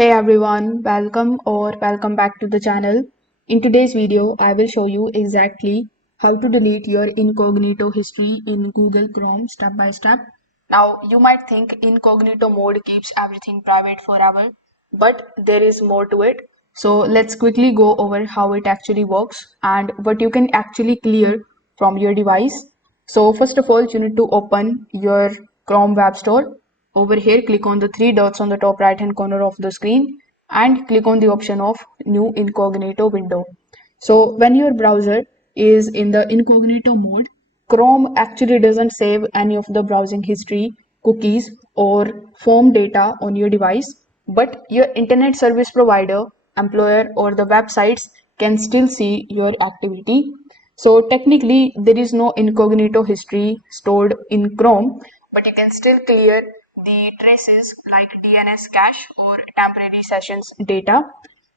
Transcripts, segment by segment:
Hey everyone, welcome back to the channel. In today's video, I will show you exactly how to delete your incognito history in Google Chrome step by step. Now, you might think incognito mode keeps everything private forever, but there is more to it. So let's quickly go over how it actually works and what you can actually clear from your device. So first of all, you need to open your Chrome Web Store. Over here, click on the three dots on the top right hand corner of the screen and click on the option of New Incognito window. So when your browser is in the incognito mode, Chrome actually doesn't save any of the browsing history, cookies, or form data on your device, but your internet service provider, employer, or the websites can still see your activity. So technically, there is no incognito history stored in Chrome, but you can still clear the traces like DNS cache or temporary sessions data.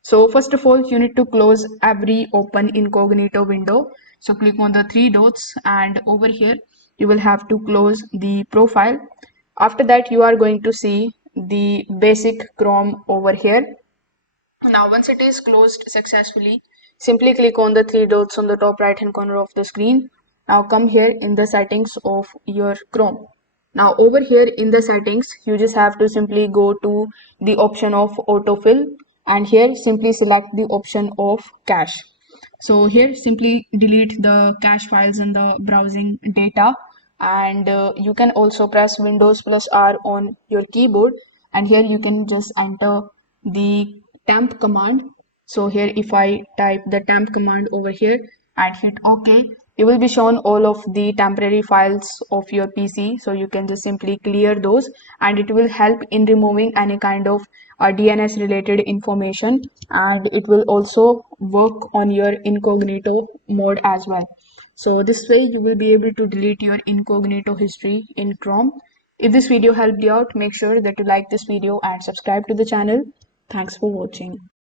So first of all, you need to close every open incognito window. So click on the three dots and over here, you will have to close the profile. After that, you are going to see the basic Chrome over here. Now, once it is closed successfully, simply click on the three dots on the top right hand corner of the screen. Now come here in the settings of your Chrome. Now over here in the settings, you just have to simply go to the option of autofill and here simply select the option of cache. So here simply delete the cache files and the browsing data and you can also press Windows plus R on your keyboard and here you can just enter the temp command. So here if I type the temp command over here and hit OK, you will be shown all of the temporary files of your PC. So you can just simply clear those and it will help in removing any kind of DNS related information and it will also work on your incognito mode as well. So this way you will be able to delete your incognito history in Chrome. If this video helped you out, make sure that you like this video and subscribe to the channel. Thanks for watching.